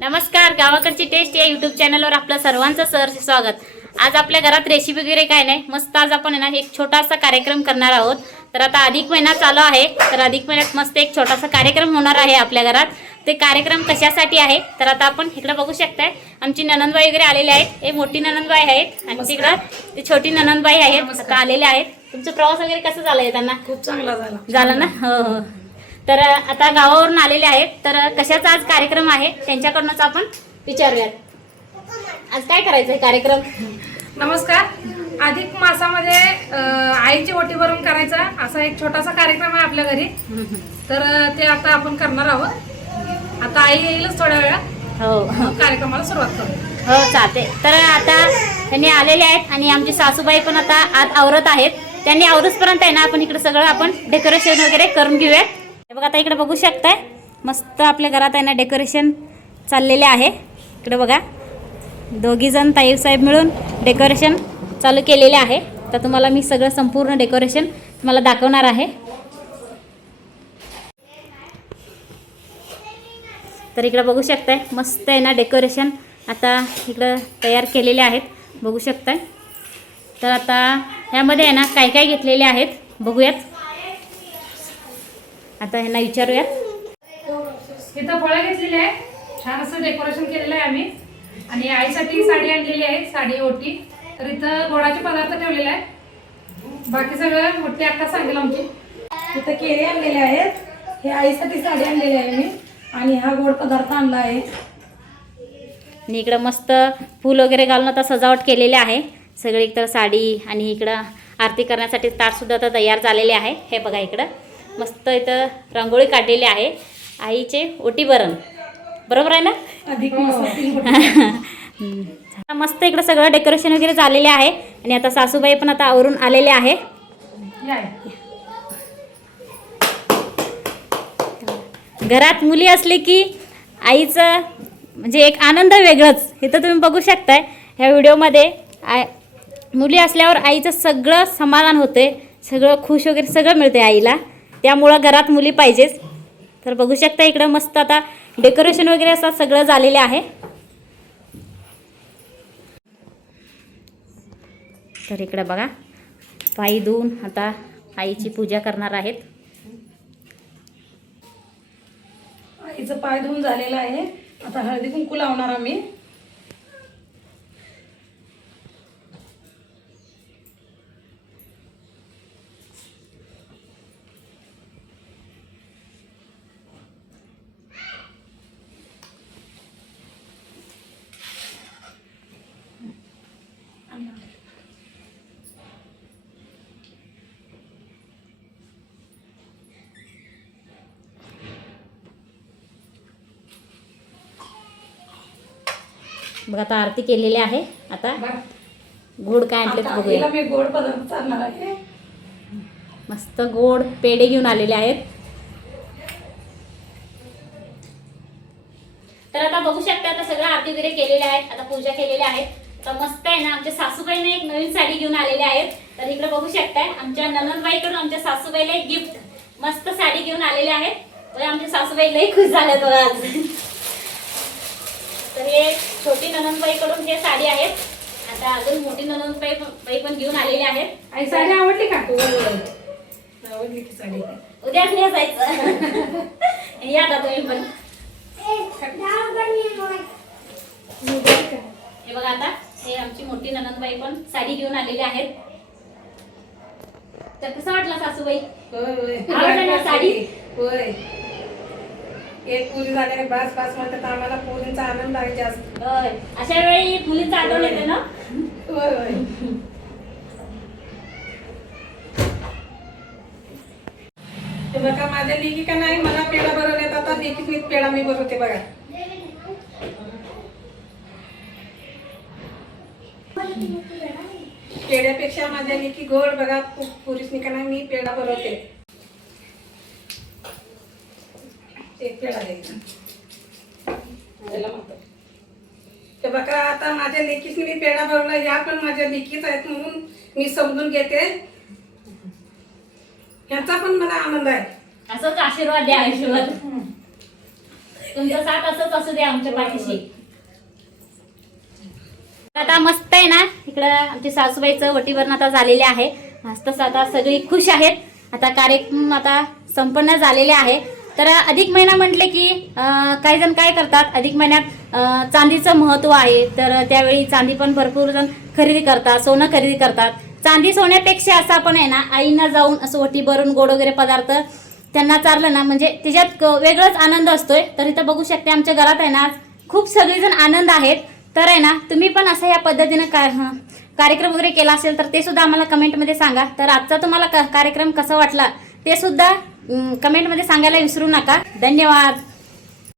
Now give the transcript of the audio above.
नमस्कार, गावाकडची टेस्ट या यूट्यूब चॅनलवर आपलं सर्वांचं सहर्ष स्वागत. आज आपल्या घरात रेसिपी वगैरे काय नाही, मस्त आज आपण ना एक छोटासा कार्यक्रम करणार आहोत. तर आता अधिक महिना चालू आहे, तर अधिक महिन्यात मस्त एक छोटासा कार्यक्रम होणार आहे आपल्या घरात. ते कार्यक्रम कशासाठी आहे तर आता आपण इकडे बघू शकताय, आमची ननंदबाई वगैरे आलेले आहेत. हे मोठी ननंदबाई आहेत आणि तिकडं ते छोटी ननंदबाई आहेत, आता आलेले आहेत. तुमचा प्रवास वगैरे कसं झालाय? त्यांना खूप चांगला झाला ना? हो हो. तर आता गावावरून आलेले आहेत, तर कशाचा आज कार्यक्रम आहे त्यांच्याकडूनच आपण विचारूयात. आज काय करायचं आहे कार्यक्रम? नमस्कार. अधिक मासामध्ये आईची ओटी भरून करायचा असा एक छोटासा कार्यक्रम आहे आपल्या घरी. तर ते आता आपण करणार आहोत. आता आई येईलच थोड्या वेळात. हो, कार्यक्रमाला सुरुवात करू. हो चालते. तर आता त्यांनी आलेले आहेत आणि आमची सासूबाई पण आता आत आवरत आहेत. त्यांनी आवरूसपर्यंत आहे ना आपण इकडे सगळं आपण डेकोरेशन वगैरे करून घेऊयात. हे बघा, आता इकडे बघू शकताय, मस्त आपल्या घरात आहे ना डेकोरेशन चाललेले आहे. इकडे बघा, दोघीजण ताईसाहेब मिळून डेकोरेशन चालू केलेले आहे. तर तुम्हाला मी सगळं संपूर्ण डेकोरेशन तुम्हाला दाखवणार आहे. तर इकडे बघू शकताय, मस्त आहे ना डेकोरेशन आता इकडं तयार केलेले आहेत, बघू शकताय. तर आता ह्यामध्ये आहे ना काय काय घेतलेले आहेत बघूयात. आता ह्यांना विचारूयात. इथं फळं घेतलेली आहे, छान असं डेकोरेशन केलेलं आहे आम्ही. आणि आईसाठी साडी आणलेली आहे, साडी ओटी. तर इथं गोडाचे पदार्थ ठेवलेले आहेत. बाकी सगळं मोठी अक्का सांगेल आमची. इथं केळी आणलेले आहेत, हे आईसाठी साडी आणलेली आहे मी, आणि हा गोड पदार्थ आणला आहे. आणि इकडं मस्त फूल वगैरे घालून आता सजावट केलेली आहे. सगळी इकडं साडी आणि इकडं आरती करण्यासाठी ताटसुद्धा आता तयार झालेले आहे. हे बघा, इकडं मस्त इथं रांगोळी काढलेली आहे. आईचे ओटी भरण, बरोबर आहे ना? अधिक मस्त इकडं सगळं डेकोरेशन वगैरे झालेले आहे. आणि आता सासूबाई पण आता आवरून आलेले आहे. घरात मुली असली की आईचं म्हणजे एक आनंद वेगळंच. इथं तुम्ही बघू शकताय ह्या व्हिडिओमध्ये, मुली असल्यावर आईचं सगळं समाधान होते, सगळं खुश वगैरे सगळं मिळते आईला. त्यामुळं घरात मुली पाहिजेच. तर बघू शकता इकडं मस्त आता डेकोरेशन वगैरे असं सगळं झालेलं आहे. तर इकडं बघा, पाय धुवून आता आईची पूजा करणार आहेत. आईचं पाय धुवून झालेलं आहे. आता हळदी कुंकू लावणार आम्ही. बघा, आता आरती केलेली आहे. आता गोड काय आणले बघूया. मी गोड पदार्थ आणणार आहे. मस्त गोड पेढे घेऊन आलेले आहेत. तर आता बघू शकता, आता सगळं आरती वगैरे केलेले आहेत, आता पूजा केलेली आहे. तर मस्त आहे ना, आमच्या सासूबाईने एक नवीन साडी घेऊन आलेली आहेत. तर इकडे बघू शकताय, आमच्या ननंदबाईकडून आमच्या सासूबाईला एक गिफ्ट मस्त साडी घेऊन आलेले आहेत. तर आमच्या सासूबाई लई खुश झाल्यात बघा आज. तर हे छोटी ननंदबाईकडून हे साडी आहेत. आता अजून मोठी ननंदबाई पण घेऊन आलेली आहेत. आई साडी आवडली का? आवडली की साडी? उद्याच नेसायचं. या आता तुम्ही पण. हे बघा, आता हे आमची मोठी ननंदबाई पण साडी घेऊन आलेली आहेत. तर कसं वाटलं सासूबाई? आवडलं ना साडी? होय. एक पूजा झाल्याने बस बस म्हणतात आम्हाला. पूजेचा आनंद आहे जास्त. होय, अशा वेळी मुलींचा आठवण येते ना? होय होय. ते बघा, माझ्या लेकी का नाही मला पेढा भरवण्यात. आता लेकीत पेढा मी भरवते बघा. पेढ्यापेक्षा माझ्या लेकी गोड बघा. पुरीसनी का नाही मी पेढा भरवते. एक पेढा द्यायचा. ते बघा, आता माझ्या लेकीसनी मी पेढा भरवला. या पण माझ्या लेकीच आहेत म्हणून मी समजून घेते. यांचा पण मला आनंद आहे. असंच आशीर्वाद द्या. आशीर्वाद तुमचा साथ असंच असू द्या आमच्या पाठीशी. आता मस्त आहे ना, इकडं आमची सासूबाईचं वटीवरण आता झालेले आहे. मस्त आता सगळी खुश आहेत. आता कार्यक्रम आता संपन्न झालेले आहे. तर अधिक महिना म्हटले की काही जण काय करतात, अधिक महिन्यात चांदीचं महत्त्व आहे. तर त्यावेळी चांदी पण भरपूर जण खरेदी करतात, सोनं खरेदी करतात. चांदी सोन्यापेक्षा असं आपण आहे ना, आईंना जाऊन असं वटी भरून गोड वगैरे पदार्थ त्यांना चारलं ना, म्हणजे त्याच्यात वेगळाच आनंद असतोय. तर इथं बघू शकते आमच्या घरात आहे ना, खूप सगळेजण आनंद आहेत. तर आहे ना, तुम्ही पण असं या पद्धतीनं कार्यक्रम वगैरे केला असेल तर ते सुद्धा आम्हाला कमेंटमध्ये सांगा. तर आजचा तुम्हाला कार्यक्रम कसा वाटला ते सुद्धा कमेंटमध्ये सांगायला विसरू नका. धन्यवाद.